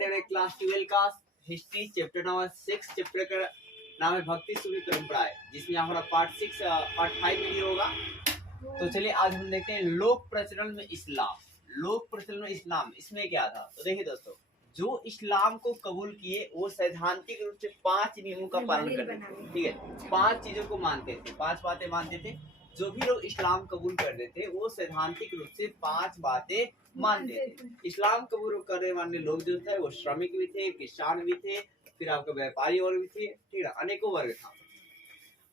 पढ़ने रहे क्लास 12 का हिस्ट्री चैप्टर नंबर 6। चैप्टर का नाम है भक्ति सूफी परंपराएं, जिसमें हमारा पार्ट 5 वीडियो होगा। तो चलिए आज हम देखते हैं लोक प्रचलन में इस्लाम। लोक प्रचलन में इस्लाम, इसमें क्या था? तो देखिए दोस्तों, जो इस्लाम को कबूल किए वो सैद्धांतिक रूप से 5 नियमों का पालन करते थे। ठीक है, 5 चीजों को मानते थे, 5 बातें मानते थे। जो भी लोग इस्लाम कबूल करते थे वो सैद्धांतिक रूप से 5 बातें मानते थे। इस्लाम कबूल करने वाले लोग जो थे वो श्रमिक भी थे, किसान भी थे, फिर आपका व्यापारी वर्ग भी थे, ठीक है, अनेकों वर्ग था।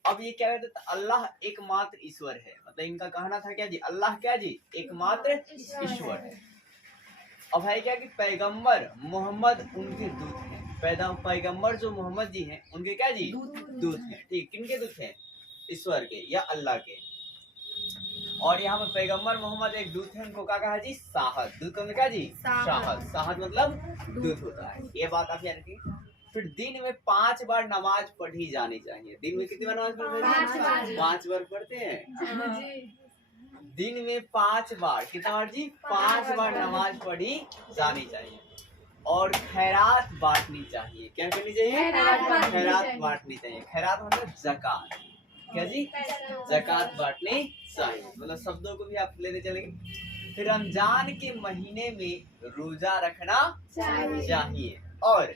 अब ये क्या कहते थे? अल्लाह एकमात्र ईश्वर है। मतलब इनका कहना था क्या जी? अल्लाह क्या जी? एकमात्र ईश्वर है। अब है क्या कि पैगंबर मोहम्मद उनके दूत हैं। पैगंबर जो मोहम्मद जी हैं उनके क्या जी? दूत हैं। ठीक, किनके दूत हैं? ईश्वर के या अल्लाह के। और यहाँ पे पैगंबर मोहम्मद एक दूत है, उनको क्या कहा जी? साहद। दूत को क्या जी? साहद। साहद मतलब दूत होता है। ये बात आप याद रखिए। फिर दिन में 5 बार नमाज पढ़ी जानी चाहिए। दिन में कितनी बार नमाज पढ़ते हैं? 5 बार पढ़ते हैं। दिन में 5 बार, कितना बार जी? 5 बार नमाज पढ़ी जानी चाहिए। और खैरात बांटनी चाहिए। क्या करनी चाहिए? खैरात बांटनी चाहिए। खैरात मतलब ज़कात। क्या जी? ज़कात बांटनी चाहिए। मतलब शब्दों को भी आप लेते चलेंगे। फिर रमजान के महीने में रोजा रखना चाहिए। और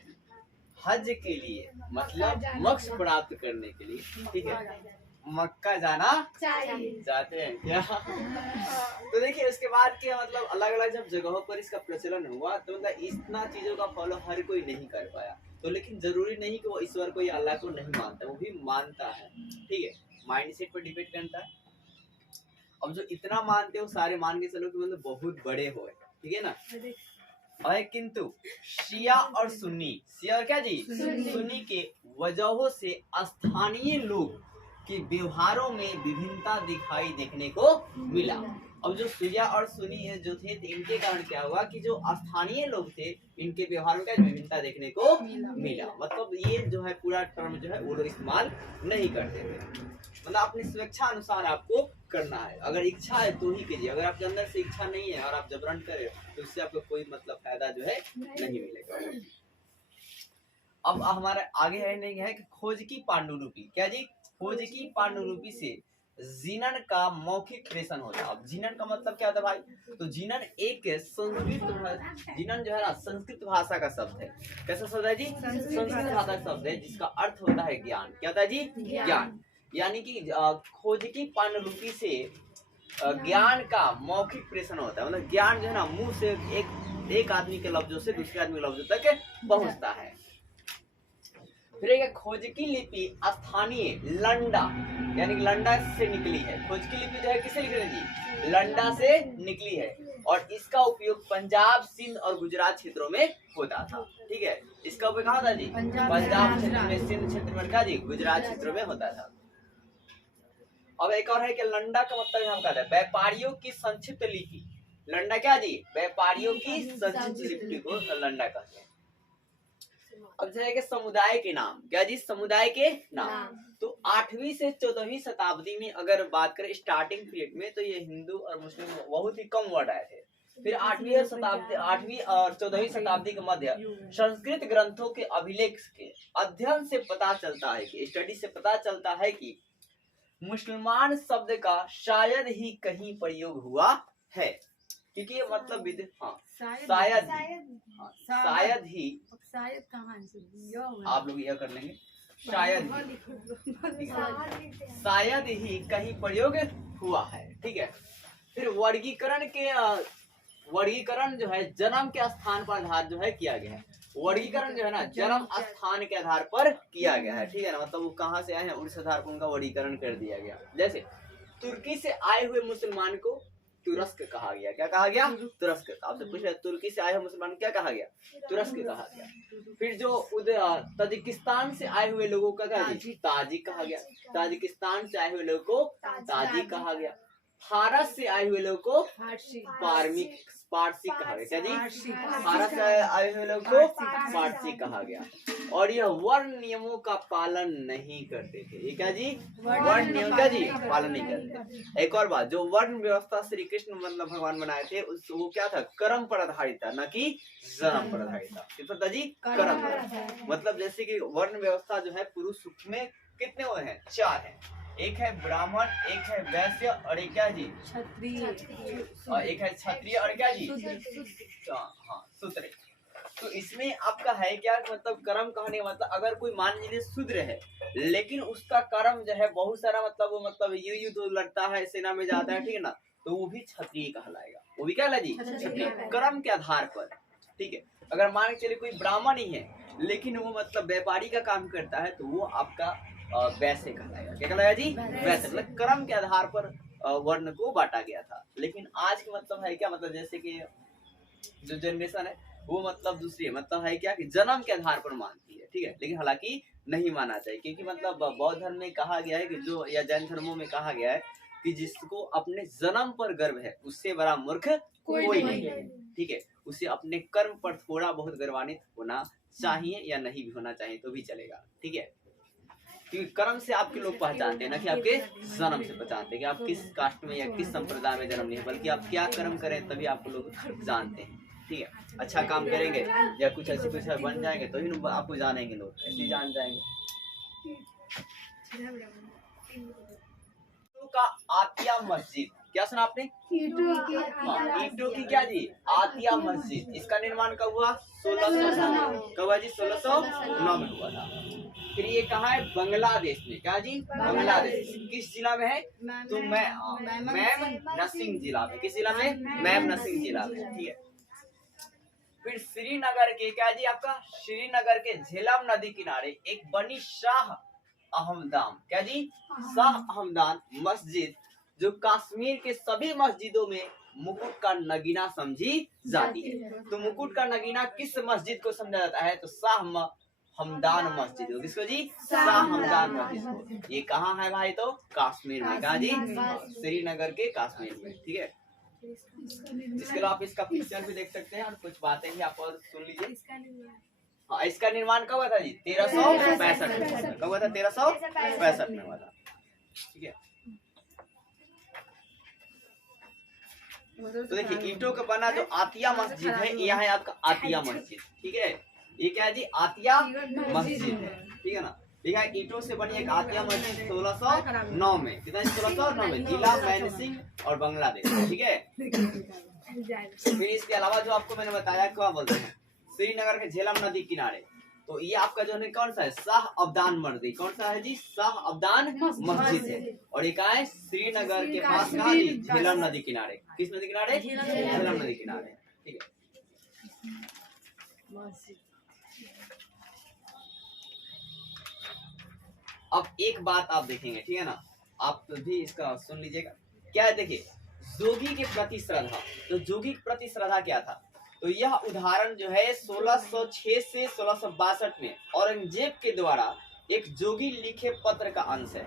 हज के लिए मतलब मोक्ष प्राप्त करने के लिए, ठीक है, मक्का जाना जाते हैं क्या? तो देखिए उसके बाद क्या मतलब अलग अलग जब जगहों पर इसका प्रचलन हुआ तो मतलब इतना चीजों का फॉलो हर कोई नहीं कर पाया। तो लेकिन जरूरी नहीं कि वो ईश्वर को या अल्लाह को नहीं मानता, वो भी मानता है। ठीक है, माइंडसेट पर डिपेंड करता है। अब जो इतना मानते हो सारे मान के चलो कि मतलब बहुत बड़े हो, ठीक है ना। और किंतु शिया और सुन्नी, शिया और क्या जी? सुन्नी के वजहों से स्थानीय लोग के व्यवहारों में विभिन्नता दिखाई देखने को मिला। अब जो शिया और सुन्नी जो थे इनके कारण क्या हुआ कि जो स्थानीय लोग थे इनके व्यवहार में क्या विभिन्नता देखने को मिला। मतलब ये जो है पूरा टर्म जो है वो लोग इस्तेमाल नहीं करते थे। मतलब अपनी स्वेच्छा अनुसार आपको करना है। अगर इच्छा है तो ही कीजिए। अगर आपके अंदर से इच्छा नहीं है और आप जबरन करें तो इससे आपको कोई मतलब फायदा जो है नहीं मिलेगा। अब हमारे आगे है नहीं है कि खोज की पांडुलिपि। क्या जी? खोज की पांडुलिपि से जीनन का मौखिक प्रेषण होता है। अब जीनन का मतलब क्या होता है भाई? तो जीनन एक संस्कृत, जीनन जो है ना संस्कृत भाषा का शब्द है। कैसा शब्द है जी? संस्कृत भाषा का शब्द है जिसका अर्थ होता है ज्ञान। क्या होता है जी? ज्ञान। यानी कि खोज की पांडुलिपि से ज्ञान का मौखिक प्रेषण होता है। मतलब ज्ञान जो है ना मुंह से एक आदमी के लफ्जों से दूसरे आदमी के लफ्जों तक पहुंचता है। फिर एक खोज की लिपि स्थानीय लंडा, यानी कि लंडा से निकली है। खोज की लिपि जो है किससे निकली जी? लंडा से निकली है। और इसका उपयोग पंजाब, सिंध और गुजरात क्षेत्रों में होता था। ठीक है, इसका उपयोग कहाँ था जी? पंजाब क्षेत्र में, सिंध क्षेत्र में, क्या जी? गुजरात क्षेत्रों में होता था। अब एक और है कि लंडा का मतलब हम कहते हैं व्यापारियों की संक्षिप्त लिपि। लंडा क्या जी? व्यापारियों की संक्षिप्त लिपि को लंडा कहते हैं। अब जाएगा समुदाय के नाम। क्या जी? समुदाय के नाम। तो 8वीं से 14वीं शताब्दी में अगर बात करें स्टार्टिंग पीरियड में तो ये हिंदू और मुस्लिम बहुत ही कम वर्ड आए थे। फिर 8वीं और 14वीं शताब्दी के मध्य संस्कृत ग्रंथों के अभिलेख के अध्ययन से पता चलता है कि स्टडी से पता चलता है कि मुसलमान शब्द का शायद ही कहीं प्रयोग हुआ है। क्योंकि ये मतलब शायद ही आप लोग यह कर लेंगे, शायद ही कहीं प्रयोग हुआ है। ठीक है, फिर वर्गीकरण जो है जन्म के स्थान पर आधार जो है किया गया है। वर्गीकरण जो है ना जन्म स्थान के आधार पर किया गया है। ठीक है ना, मतलब वो कहाँ से आए हैं उस आधार पर उनका वर्गीकरण कर दिया गया। जैसे तुर्की से आए हुए मुसलमान को तुरस्क कहा गया। क्या कहा गया? तुरस्क। आपसे पूछ रहे तुर्की से आए हुए मुसलमान क्या कहा गया? तुरस्क कहा गया। फिर जो ताजिकिस्तान से आए हुए लोगों का क्या? ताजिक कहा गया। ताजिकिस्तान से आए हुए लोगों को ताजिक कहा गया। फारस से आए हुए लोगों को पारसी कहा गया। क्या जी? फारस से आए हुए लोगों को पारसी कहा गया। और यह वर्ण नियमों का पालन नहीं करते थे। ये क्या जी? वर्ण नियम का जी पालन नहीं करते। एक और बात, जो वर्ण व्यवस्था श्री कृष्ण मतलब भगवान बनाए थे वो क्या था? कर्म पर आधारित था, न कि जन्म पर आधारित था। किस पर जी? कर्म पर। मतलब जैसे कि वर्ण व्यवस्था जो है पुरुष सुख में कितने वो हैं? 4 हैं। एक है ब्राह्मण, एक है वैश्य और एक क्या जी? क्षत्रिय। और एक है क्षत्रिय और क्या जी? हाँ, शूद्र। तो इसमें आपका है क्या? मतलब कर्म कहने का मतलब अगर कोई मान लीजिए शूद्र है लेकिन उसका कर्म जो है बहुत सारा मतलब वो मतलब युद्ध लड़ता है, सेना में जाता है, ठीक है ना, तो वो भी क्षत्रिय कहलाएगा। वो भी क्या कहलाएगा जी? क्षत्रिय, कर्म के आधार पर। ठीक है। अगर मान के चलिए कोई ब्राह्मण ही है लेकिन वो मतलब व्यापारी का काम करता है तो वो आपका वैश्य कहलाएगा। क्या कहलाएगा जी? वैश्य। मतलब कर्म के आधार पर वर्ण को बांटा गया था। लेकिन आज के मतलब है क्या? मतलब जैसे कि जो जनरेशन है वो मतलब दूसरी है, मतलब है क्या कि जन्म के आधार पर मानती है। ठीक है। लेकिन हालांकि नहीं मानना चाहिए, क्योंकि मतलब बौद्ध धर्म में कहा गया है कि जो, या जैन धर्मों में कहा गया है कि जिसको अपने जन्म पर गर्व है उससे बड़ा मूर्ख कोई नहीं है। ठीक है। उसे अपने कर्म पर थोड़ा बहुत गर्वान्वित होना चाहिए, या नहीं भी होना चाहिए तो भी चलेगा। ठीक है। क्योंकि कर्म से आपके लोग पहचानते हैं, ना कि आपके जन्म से पहचानते हैं कि आप किस कास्ट में या किस संप्रदाय में जन्म लिए, बल्कि आप क्या कर्म करें तभी आपको लोग जानते हैं। ठीक है। अच्छा काम करेंगे या कुछ ऐसे कुछ बन जाएंगे तो ही आपको जानेंगे लोग, ऐसे जान जाएंगे। का आतिया मस्जिद, क्या सुना आपने? ईंटों की क्या जी? आतिया मस्जिद। इसका निर्माण कब हुआ? 1609। कब हुआ जी? 1609 में हुआ था। फिर ये कहाँ है? बांग्लादेश में। क्या जी? बांग्लादेश। किस जिला में है? तो मैम नसीम जिला में। किस जिला में? मैम नसीम जिला में। ठीक है। फिर श्रीनगर के क्या जी? आपका श्रीनगर के झेलम नदी किनारे एक बनी शाह अहमदान। क्या जी? शाह अहमदान मस्जिद, जो कश्मीर के सभी मस्जिदों में मुकुट का नगीना समझी जाती है। तो मुकुट का नगीना किस मस्जिद को समझा जाता है? तो शाह हमदान मस्जिद। किसको जी? शाह हमदान मस्जिद को। ये कहाँ है भाई? तो कश्मीर में। कहाँ जी? श्रीनगर के कश्मीर में। ठीक है। इसके लिए आप इसका पिक्चर भी देख सकते हैं और कुछ बातें भी आप और सुन लीजिए। हाँ, इसका निर्माण कब हुआ था जी? 1365 में। कब हुआ था? 1365 में हुआ था। ठीक है। तो देखिए ईंटों का बना जो आतिया मस्जिद है, यह है आपका आतिया मस्जिद। ठीक है। ये क्या है जी? आतिया मस्जिद है। ठीक है ना। ठीक है। ईंटों से बनी एक आतिया मस्जिद 1609 में। कितना? 1609 में। जिला मैनसिंह और बांग्लादेश। ठीक है। फिर इसके अलावा जो आपको मैंने बताया क्या बोलते हैं, श्रीनगर के झेलम नदी किनारे, तो ये आपका जो है कौन सा है? शाह अब्दान मस्जिद। कौन सा है जी? शाह अब्दान मस्जिद है। और ये कहाँ है? श्रीनगर के पास कहाँ जी? झेलम नदी किनारे। किस नदी किनारे? झेलम नदी किनारे। ठीक है। अब एक बात आप देखेंगे, ठीक है ना, आप भी इसका सुन लीजिएगा। क्या है? देखिए जोगी के प्रति श्रद्धा। तो जोगी के प्रति श्रद्धा क्या था? तो यह उदाहरण जो है 1606 से 1662 में औरंगजेब के द्वारा एक जोगी लिखे पत्र का अंश है।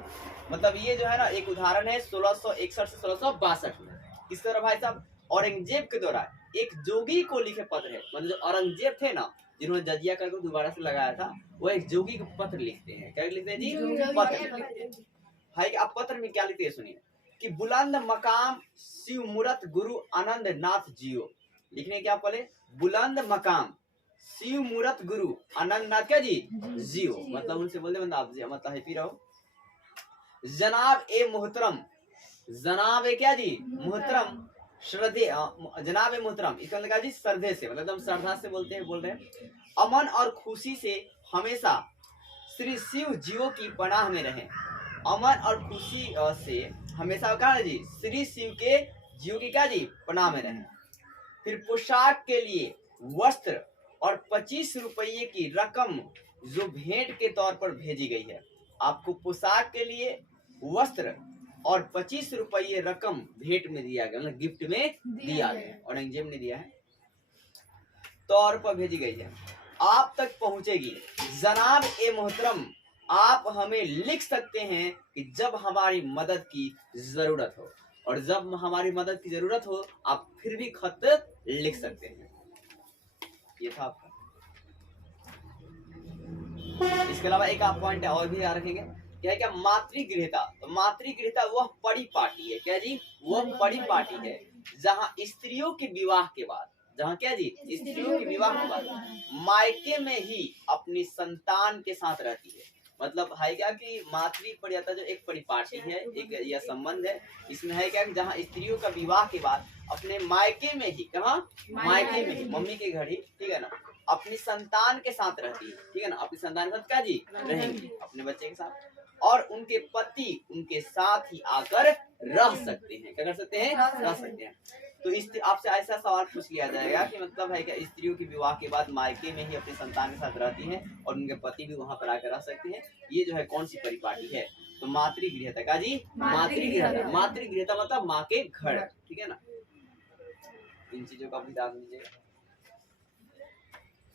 मतलब ये जो है ना एक उदाहरण है 1661 से 1662 में। किस तरह भाई साहब? औरंगजेब के द्वारा एक जोगी को लिखे पत्र है। मतलब जो औरंगजेब थे ना, जिन्होंने जजिया करके दोबारा से लगाया था, वो एक जोगी को पत्र लिखते हैं। क्या लिखते हैं जी? पत्र। भाई आप पत्र में क्या लिखते हैं सुनिए कि बुलंद मकाम शिव मूरत गुरु आनंद नाथ जियो। लिखने क्या पहले? बुलंद मकाम शिव मूरत गुरु आनंद नाथ क्या जी? जियो। मतलब उनसे बोलते मतलब आप मतलब हैप्पी रहो। जनाब ए मोहतरम, जनाब ए क्या जी? मोहतरम श्रद्धे, जनाब ए मोहतरम इसका मतलब जी श्रद्धे से, मतलब एकदम श्रद्धा से बोलते हैं, बोल रहे हैं। अमन और खुशी से हमेशा श्री शिव जियो की पनाह में रहें। अमन और खुशी से हमेशा कहा जी? श्री शिव के जियो की क्या जी? पनाह में रहें। फिर पोशाक के लिए वस्त्र और 25 रुपये की रकम जो भेंट के तौर पर भेजी गई है। आपको पोशाक के लिए वस्त्र और 25 रुपये रकम भेंट में दिया गया, मतलब गिफ्ट में दिया गया। औरंगजेब ने दिया है, तौर पर भेजी गई है। आप तक पहुंचेगी। जनाब ए मोहतरम, आप हमें लिख सकते हैं कि जब हमारी मदद की जरूरत हो, और जब हमारी मदद की जरूरत हो आप फिर भी खत लिख सकते हैं। ये था आपका। इसके अलावा एक आप पॉइंट और भी याद रखेंगे, क्या है, क्या मातृगृहता। तो मातृगृहता वह परिपाटी है, क्या जी, वह परिपाटी है जहाँ स्त्रियों के विवाह के बाद, जहाँ क्या जी, स्त्रियों के विवाह के बाद मायके में ही अपनी संतान के साथ रहती है। मतलब है क्या कि मातृपरियता जो एक परिपाटी है, एक यह संबंध है, इसमें है क्या कि जहाँ स्त्रियों का विवाह के बाद अपने मायके में ही, कहाँ, मायके में ही, मम्मी के घर ही, ठीक है ना, अपनी संतान के साथ रहती है, ठीक है ना, अपनी संतान के साथ क्या जी, रहेंगी अपने बच्चे के साथ, और उनके पति उनके साथ ही आकर रह सकते हैं, क्या कर सकते हैं, रह सकते हैं। तो इस आपसे ऐसा सवाल पूछ लिया जाएगा कि मतलब है कि स्त्रियों के विवाह के बाद मायके में ही अपनी संतान के साथ रहती हैं और उनके पति भी वहां पर आकर रह सकते हैं, ये जो है कौन सी परिपाटी है, तो मातृगृहता का जी, मातृगृहता। मातृगृहता मतलब माँ के घर, ठीक है ना। इन चीजों का भी ध्यान दीजिएगा।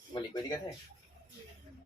बोलिए, कोई दिक्कत है?